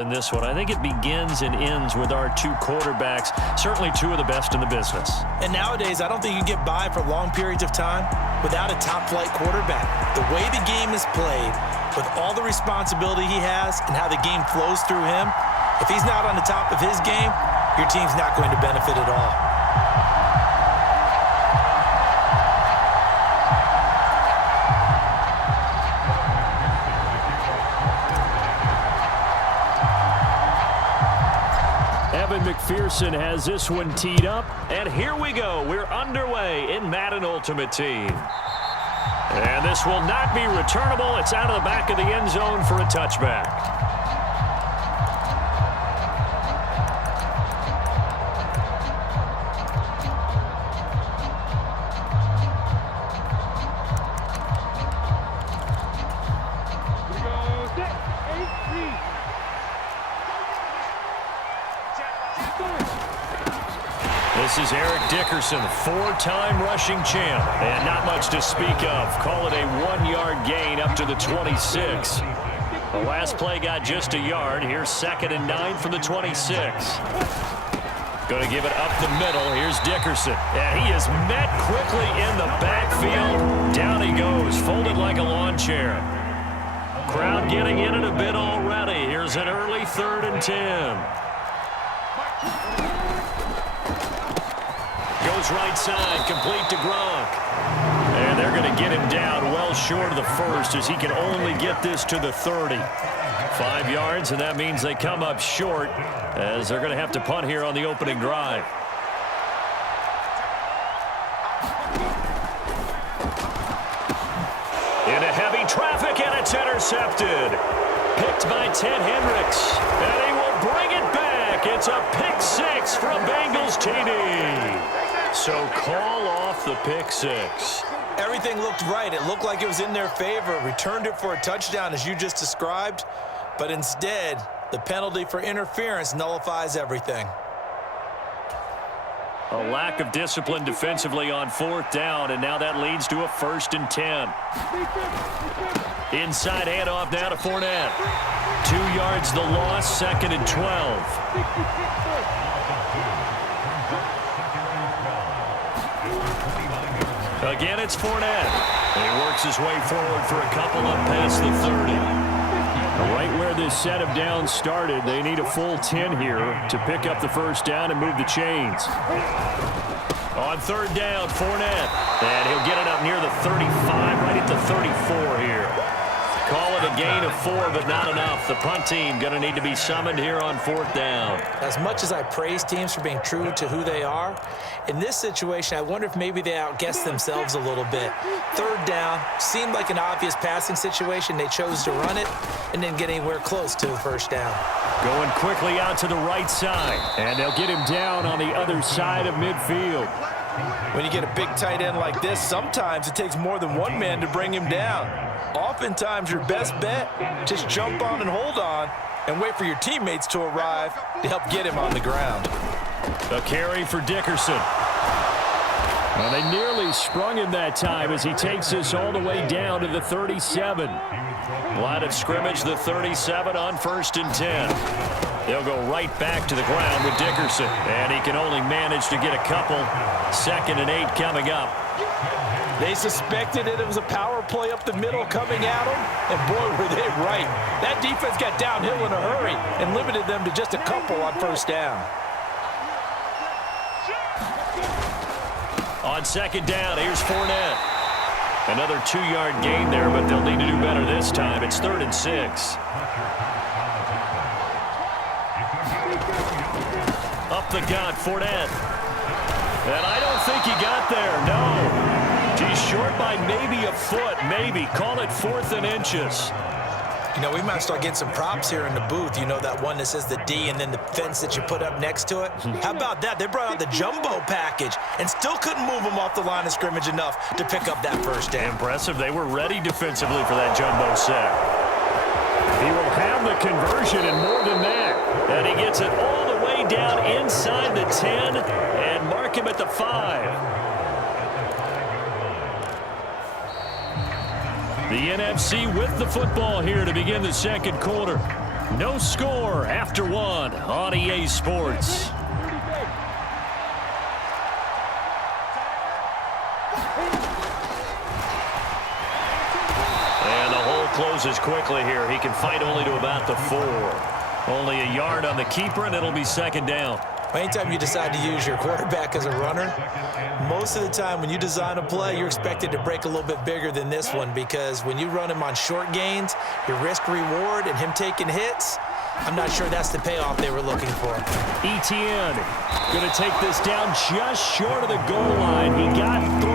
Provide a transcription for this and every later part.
In this one, I think it begins and ends with our two quarterbacks, certainly two of the best in the business. And nowadays, I don't think you can get by for long periods of time without a top-flight quarterback. The way the game is played, with all the responsibility he has and how the game flows through him, if he's not on the top of his game, your team's not going to benefit at all. McPherson has this one teed up, and here we go. We're underway in Madden Ultimate Team. And this will not be returnable. It's out of the back of the end zone for a touchback. This is Eric Dickerson, four-time rushing champ, and not much to speak of. Call it a one-yard gain up to the 26. The last play got just a yard. Here's 2nd and 9 from the 26. Going to give it up the middle. Here's Dickerson, and he is met quickly in the backfield. Down he goes, folded like a lawn chair. Crowd getting in it a bit already. Here's an early 3rd and 10. Goes right side, complete to Gronk. And they're going to get him down well short of the first as he can only get this to the 30. 5 yards, and that means they come up short as they're going to have to punt here on the opening drive. Into heavy traffic, and it's intercepted. Picked by Ted Hendricks, and he will bring it back. It's a pick 6 from Bengals TD. So call off the pick 6. Everything looked right. It looked like it was in their favor. Returned it for a touchdown, as you just described. But instead, the penalty for interference nullifies everything. A lack of discipline defensively on 4th down, and now that leads to a 1st and 10. Inside handoff now to Fournette. 2 yards the loss, 2nd and 12. Again, it's Fournette. And he works his way forward for a couple up past the 30. Right where this set of downs started, they need a full 10 here to pick up the 1st down and move the chains. On 3rd down, Fournette. And he'll get it up near the 35, right at the 34 here. Call it a gain of 4, but not enough. The punt team going to need to be summoned here on 4th down. As much as I praise teams for being true to who they are, in this situation, I wonder if maybe they outguessed themselves a little bit. 3rd down, seemed like an obvious passing situation. They chose to run it and didn't get anywhere close to the 1st down. Going quickly out to the right side, and they'll get him down on the other side of midfield. When you get a big tight end like this, sometimes it takes more than one man to bring him down. Oftentimes, your best bet, just jump on and hold on and wait for your teammates to arrive to help get him on the ground. A carry for Dickerson. Well, they nearly sprung him that time as he takes this all the way down to the 37. Line of scrimmage, the 37 on 1st and 10. They'll go right back to the ground with Dickerson, and he can only manage to get a couple. 2nd and 8 coming up. They suspected it was a power play up the middle coming at them, and boy, were they right. That defense got downhill in a hurry and limited them to just a couple on 1st down. On 2nd down, here's Fournette. Another 2-yard gain there, but they'll need to do better this time. It's 3rd and 6. Up the gut, Fournette. And I don't think he got there, no. He's short by maybe a foot, maybe. Call it 4th and inches. You know, we might start getting some props here in the booth. You know, that one that says the D and then the fence that you put up next to it. How about that? They brought out the jumbo package and still couldn't move them off the line of scrimmage enough to pick up that 1st down. Impressive. They were ready defensively for that jumbo set. He will have the conversion and more than that. And he gets it all the way down inside the 10 and mark him at the 5. The NFC with the football here to begin the 2nd quarter. No score after one on EA Sports. And the hole closes quickly here. He can fight only to about the 4. Only a yard on the keeper, and it'll be second down. Anytime you decide to use your quarterback as a runner, most of the time when you design a play, you're expected to break a little bit bigger than this one, because when you run him on short gains, your risk-reward and him taking hits, I'm not sure that's the payoff they were looking for. Etienne going to take this down just short of the goal line. He got 3,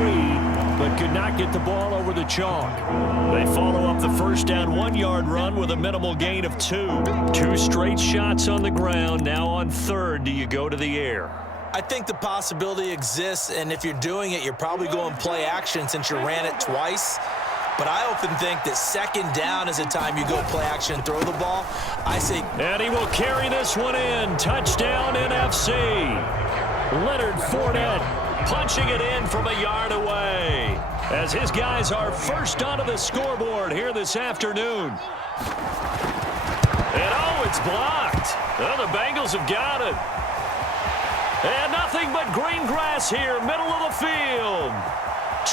but could not get the ball over the chalk. They follow up the first down 1-yard run with a minimal gain of 2. 2 straight shots on the ground. Now on third, do you go to the air? I think the possibility exists, and if you're doing it, you're probably going play action since you ran it twice. But I often think that second down is the time you go play action and throw the ball. I say... And he will carry this one in. Touchdown NFC. Leonard Fournette punching it in from a yard away, as his guys are first onto the scoreboard here this afternoon. And oh, it's blocked. Well, the Bengals have got it. And nothing but green grass here, middle of the field.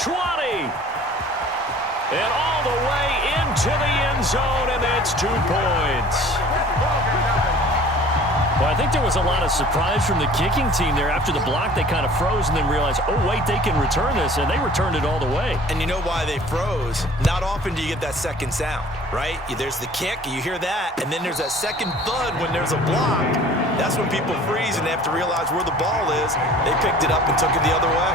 20. And all the way into the end zone, and that's 2 points. Well, I think there was a lot of surprise from the kicking team there. After the block, they kind of froze and then realized, oh, wait, they can return this, and they returned it all the way. And you know why they froze? Not often do you get that second sound, right? There's the kick, you hear that, and then there's that second thud when there's a block. That's when people freeze and they have to realize where the ball is. They picked it up and took it the other way.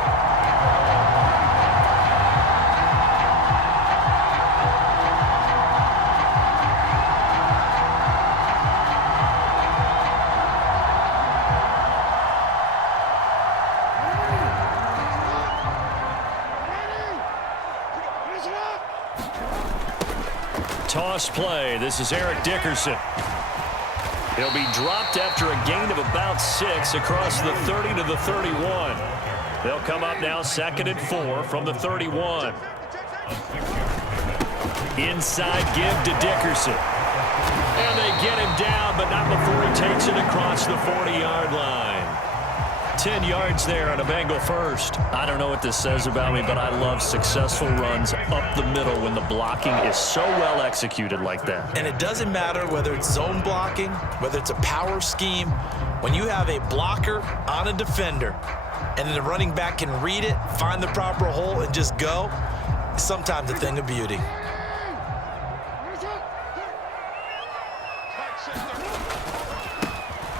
Toss play. This is Eric Dickerson. He'll be dropped after a gain of about 6 across the 30 to the 31. They'll come up now 2nd and 4 from the 31. Inside give to Dickerson. And they get him down, but not before he takes it across the 40-yard line. 10 yards there on a Bengal first. I don't know what this says about me, but I love successful runs up the middle when the blocking is so well executed like that. And it doesn't matter whether it's zone blocking, whether it's a power scheme. When you have a blocker on a defender and then the running back can read it, find the proper hole, and just go, it's sometimes a thing of beauty.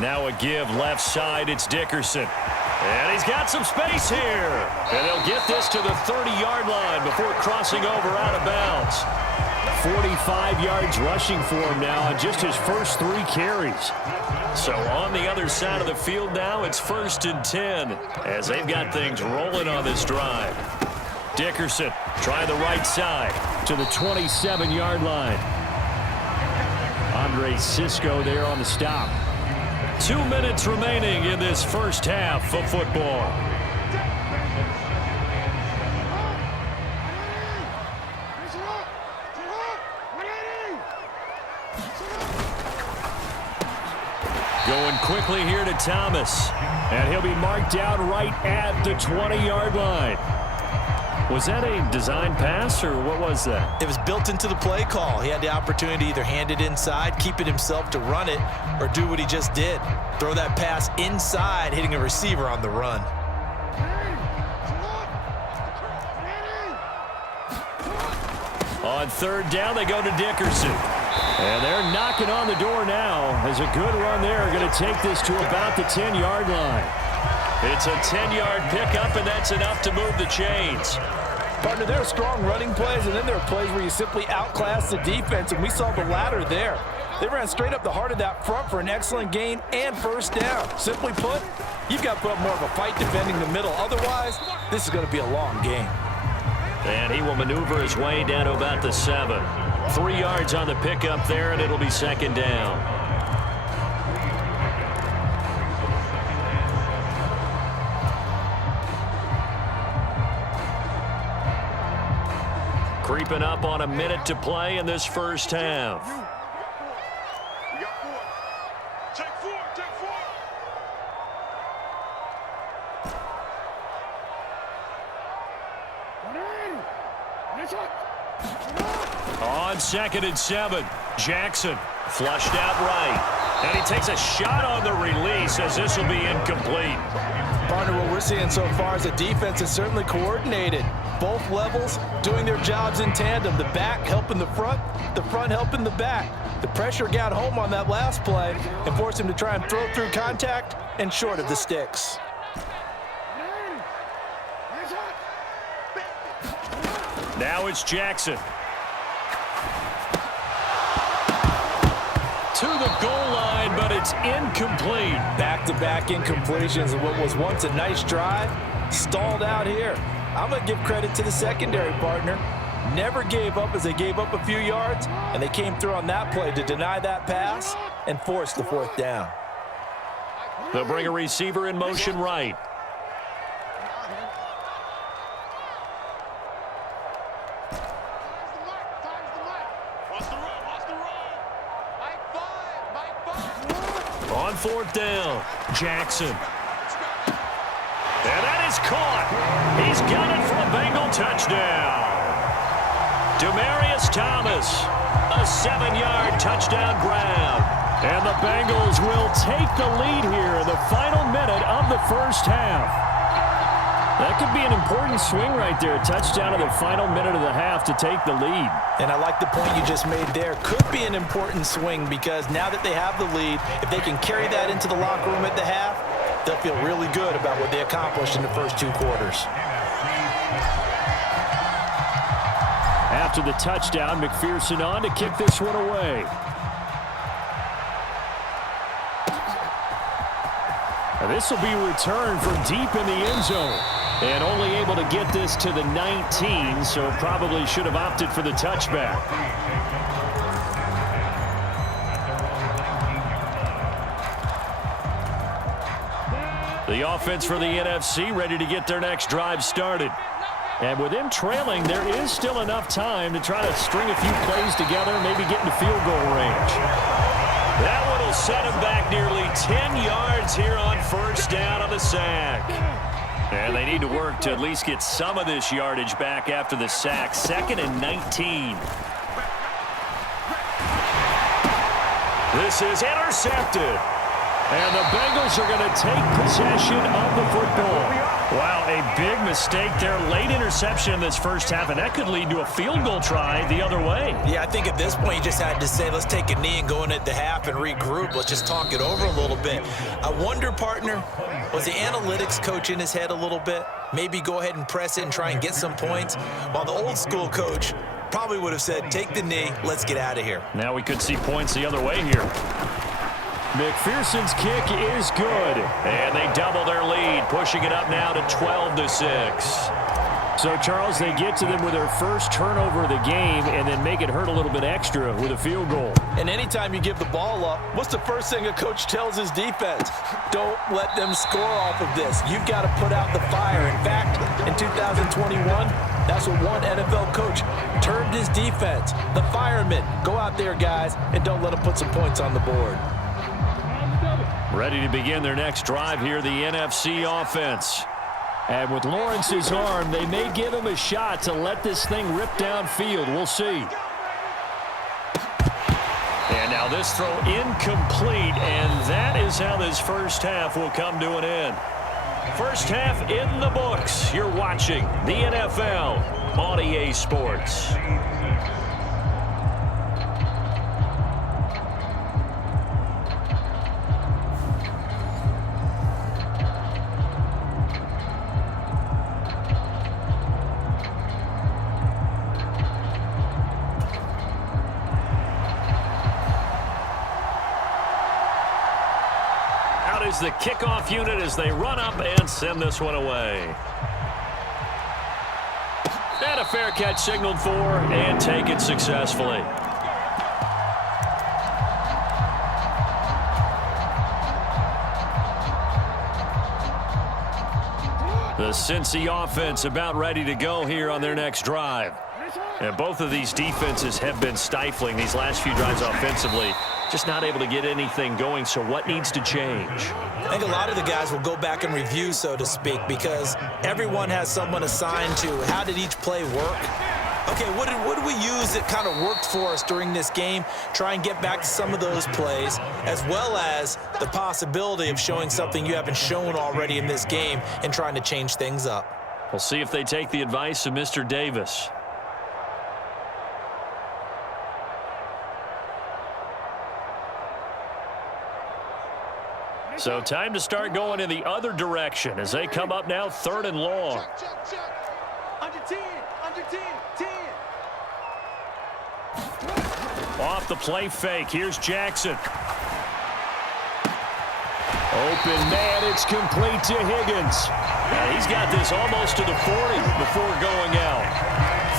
Now a give left side. It's Dickerson. And he's got some space here. And he'll get this to the 30-yard line before crossing over out of bounds. 45 yards rushing for him now on just his first 3 carries. So on the other side of the field now, it's 1st and 10 as they've got things rolling on this drive. Dickerson try the right side to the 27-yard line. Andre Cisco there on the stop. 2 minutes remaining in this first half of football. Going quickly here to Thomas. And he'll be marked out right at the 20-yard line. Was that a design pass, or what was that? It was built into the play call. He had the opportunity to either hand it inside, keep it himself to run it, or do what he just did. Throw that pass inside, hitting a receiver on the run. On 3rd down, they go to Dickerson. And they're knocking on the door now as a good run there. Going to take this to about the 10-yard line. It's a 10-yard pickup, and that's enough to move the chains. Partner, there are strong running plays, and then there are plays where you simply outclass the defense, and we saw the latter there. They ran straight up the heart of that front for an excellent gain and first down. Simply put, you've got to put up more of a fight defending the middle. Otherwise, this is going to be a long game. And he will maneuver his way down to about the 7. 3 yards on the pickup there, and it'll be 2nd down. Creeping up on a minute to play in this first half. On 2nd and 7, Jackson flushed out right. And he takes a shot on the release as this will be incomplete. Partner, what we're seeing so far is the defense is certainly coordinated. Both levels doing their jobs in tandem. The back helping the front helping the back. The pressure got home on that last play and forced him to try and throw through contact and short of the sticks. Now it's Jackson. To the goal line, but it's incomplete. Back-to-back incompletions of what was once a nice drive, stalled out here. I'm going to give credit to the secondary partner. Never gave up as they gave up a few yards, and they came through on that play to deny that pass and force the 4th down. They'll bring a receiver in motion right. On 4th down, Jackson. And that is caught. He's got it for a Bengal touchdown. Demaryius Thomas, a 7-yard touchdown grab. And the Bengals will take the lead here in the final minute of the first half. That could be an important swing right there. A touchdown in the final minute of the half to take the lead. And I like the point you just made there. Could be an important swing because now that they have the lead, if they can carry that into the locker room at the half, they'll feel really good about what they accomplished in the first 2 quarters. After the touchdown, McPherson on to kick this one away. And this will be returned from deep in the end zone. And only able to get this to the 19, so probably should have opted for the touchback. The offense for the NFC ready to get their next drive started. And with them trailing, there is still enough time to try to string a few plays together, maybe get into field goal range. That one will set him back nearly 10 yards here on 1st down on the sack. And they need to work to at least get some of this yardage back after the sack. 2nd and 19. This is intercepted. And the Bengals are going to take possession of the football. Wow, a big mistake there. Late interception in this first half, and that could lead to a field goal try the other way. Yeah, I think at this point you just had to say, let's take a knee and go in at the half and regroup. Let's just talk it over a little bit. I wonder, partner, was the analytics coach in his head a little bit? Maybe go ahead and press it and try and get some points, while the old school coach probably would have said, take the knee, let's get out of here. Now we could see points the other way here. McPherson's kick is good, and they double their lead, pushing it up now to 12-6. So, Charles, they get to them with their first turnover of the game and then make it hurt a little bit extra with a field goal. And anytime you give the ball up, what's the first thing a coach tells his defense? Don't let them score off of this. You've got to put out the fire. In fact, in 2021, that's what one NFL coach termed his defense. The firemen. Go out there, guys, and don't let them put some points on the board. Ready to begin their next drive here, the NFC offense. And with Lawrence's arm, they may give him a shot to let this thing rip downfield. We'll see. And now this throw incomplete, and that is how this first half will come to an end. First half in the books. You're watching the NFL on EA Sports. Is the kickoff unit as they run up and send this one away. And a fair catch signaled for and taken successfully. The Cincy offense about ready to go here on their next drive. And both of these defenses have been stifling these last few drives offensively. Just not able to get anything going, so what needs to change? I think a lot of the guys will go back and review, so to speak, because everyone has someone assigned to how did each play work. Okay, what did we use that kind of worked for us during this game? Try and get back to some of those plays, as well as the possibility of showing something you haven't shown already in this game and trying to change things up. We'll see if they take the advice of Mr. Davis. So time to start going in the other direction as they come up now 3rd and long. Under 10, under 10, 10. Off the play fake. Here's Jackson. Open man. It's complete to Higgins. Now he's got this almost to the 40 before going out.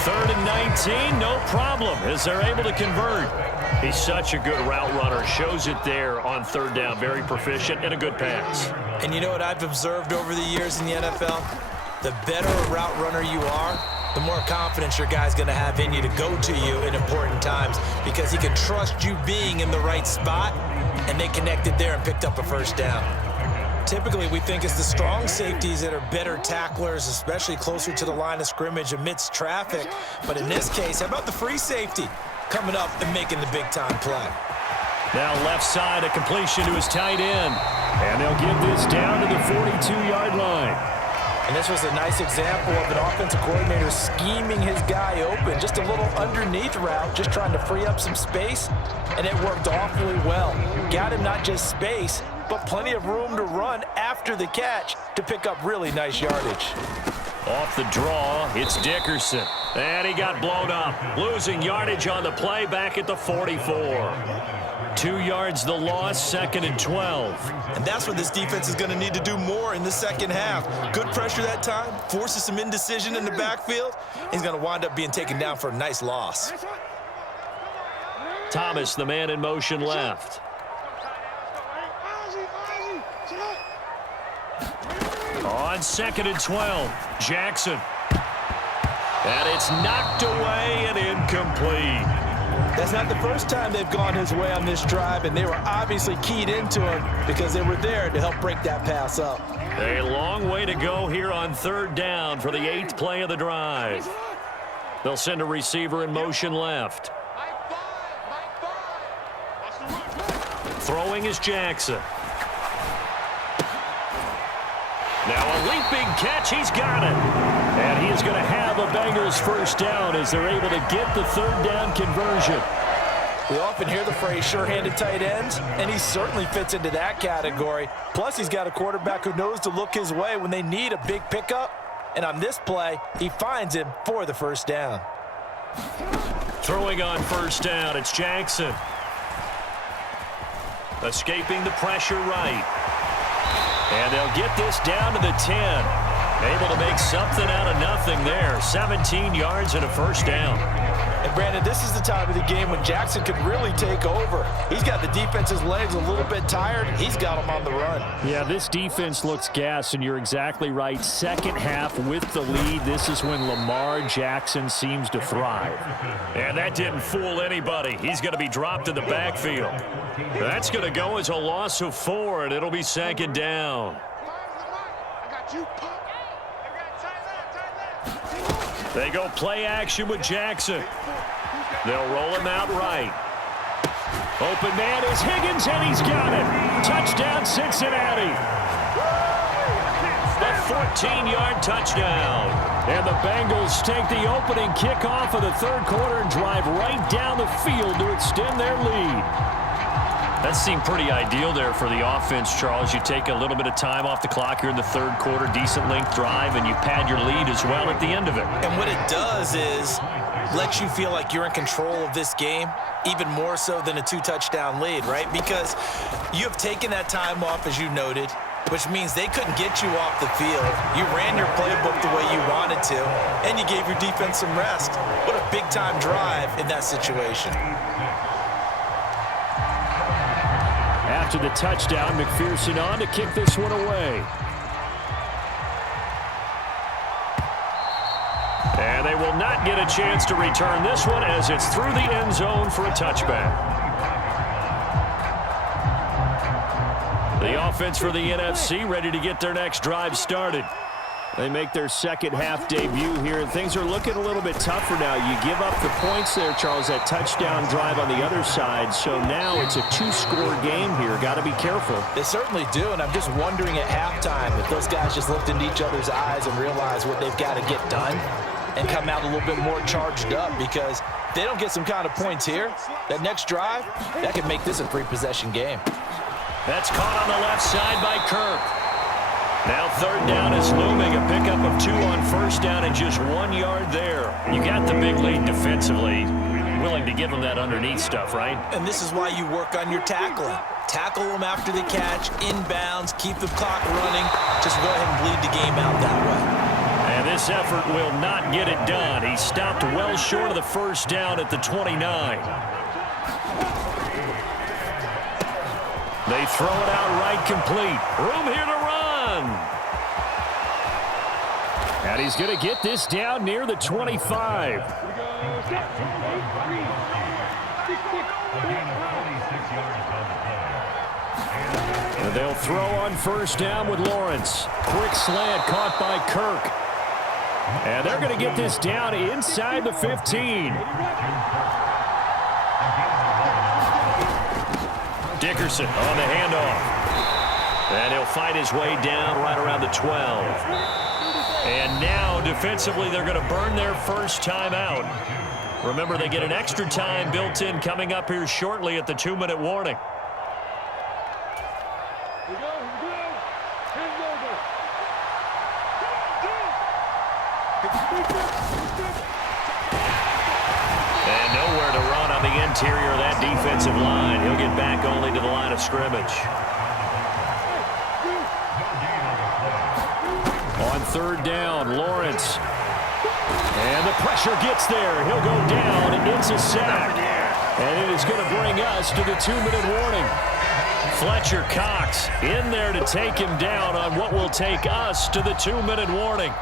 3rd and 19. No problem as they're able to convert. He's such a good route runner. Shows it there on 3rd down. Very proficient and a good pass. And you know what I've observed over the years in the NFL? The better a route runner you are, the more confidence your guy's going to have in you to go to you in important times because he can trust you being in the right spot, and they connected there and picked up a 1st down. Typically, we think it's the strong safeties that are better tacklers, especially closer to the line of scrimmage amidst traffic. But in this case, how about the free safety coming up and making the big-time play? Now left side, a completion to his tight end. And they'll get this down to the 42-yard line. And this was a nice example of an offensive coordinator scheming his guy open. Just a little underneath route, just trying to free up some space, and it worked awfully well. Got him not just space, but plenty of room to run after the catch to pick up really nice yardage. Off the draw, it's Dickerson. And he got blown up. Losing yardage on the play back at the 44. 2 yards the loss, 2nd and 12. And that's what this defense is going to need to do more in the second half. Good pressure that time, forces some indecision in the backfield. He's going to wind up being taken down for a nice loss. Thomas, the man in motion left. On 2nd and 12, Jackson. And it's knocked away and incomplete. That's not the first time they've gone his way on this drive, and they were obviously keyed into him because they were there to help break that pass up. A long way to go here on 3rd down for the 8th play of the drive. They'll send a receiver in motion left. Throwing is Jackson. Now a leaping catch. He's got it. And he is going to have a Bengals 1st down as they're able to get the 3rd down conversion. We often hear the phrase sure-handed tight ends, and he certainly fits into that category. Plus, he's got a quarterback who knows to look his way when they need a big pickup. And on this play, he finds him for the 1st down. Throwing on 1st down, it's Jackson. Escaping the pressure right. And they'll get this down to the 10. Able to make something out of nothing there. 17 yards and a 1st down. And Brandon, this is the time of the game when Jackson could really take over. He's got the defense's legs a little bit tired. He's got them on the run. Yeah, this defense looks gassed, and you're exactly right. Second half with the lead, this is when Lamar Jackson seems to thrive. And that didn't fool anybody. He's going to be dropped in the backfield. That's going to go as a loss of 4, and it'll be 2nd down. They go play action with Jackson. They'll roll him out right. Open man is Higgins, and he's got it. Touchdown, Cincinnati. A 14-yard touchdown. And the Bengals take the opening kickoff of the 3rd quarter and drive right down the field to extend their lead. That seemed pretty ideal there for the offense, Charles. You take a little bit of time off the clock here in the 3rd quarter, decent length drive, and you pad your lead as well at the end of it. And what it does is let you feel like you're in control of this game, even more so than a 2-touchdown lead, right? Because you have taken that time off, as you noted, which means they couldn't get you off the field. You ran your playbook the way you wanted to, and you gave your defense some rest. What a big-time drive in that situation. After the touchdown, McPherson on to kick this one away. And they will not get a chance to return this one as it's through the end zone for a touchback. The offense for the NFC ready to get their next drive started. They make their second half debut here, and things are looking a little bit tougher now. You give up the points there, Charles, that touchdown drive on the other side. So now it's a two-score game here. Got to be careful. They certainly do, and I'm just wondering at halftime if those guys just looked into each other's eyes and realized what they've got to get done and come out a little bit more charged up, because if they don't get some kind of points here, that next drive, that could make this a three-possession game. That's caught on the left side by Kirk. Now third down is looming, a pickup of 2 on first down and just 1 yard there. You got the big lead defensively. Willing to give them that underneath stuff, right? And this is why you work on your tackling. Tackle them after the catch, inbounds, keep the clock running. Just go ahead and bleed the game out that way. And this effort will not get it done. He stopped well short of the first down at the 29. They throw it out right complete. Room here to run. And he's going to get this down near the 25. And they'll throw on first down with Lawrence. Quick slant caught by Kirk. And they're going to get this down inside the 15. Dickerson on the handoff. And he'll fight his way down right around the 12. And now, defensively, they're going to burn their first time out. Remember, they get an extra time built in coming up here shortly at the 2-minute warning. And nowhere to run on the interior of that defensive line. He'll get back only to the line of scrimmage. On third down, Lawrence. And the pressure gets there. He'll go down. It's a sack. And it is going to bring us to the 2-minute warning. Fletcher Cox in there to take him down on what will take us to the 2-minute warning.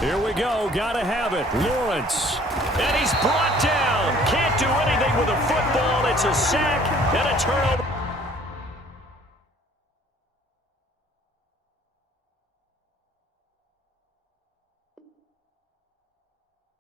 Here we go. Got to have it. Lawrence. And he's brought down. Can't do anything with a football. It's a sack and a turnover.